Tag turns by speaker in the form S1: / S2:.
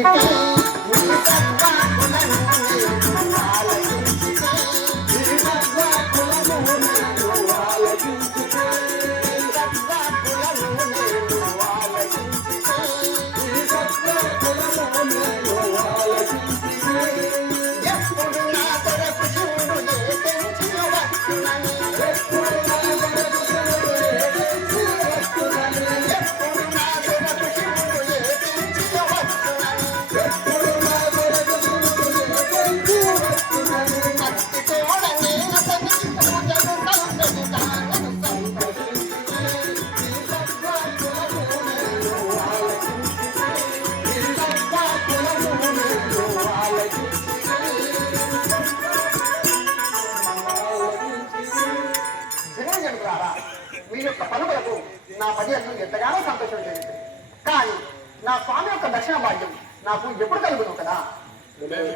S1: Bye. ద్వారా మీ యొక్క పనులకు నా పర్యటన ఎంతగానో సంతోషం జరిగింది కానీ నా స్వామి యొక్క దక్షిణ భాగ్యం నాకు ఎప్పుడు కలుగును కదా?
S2: నేను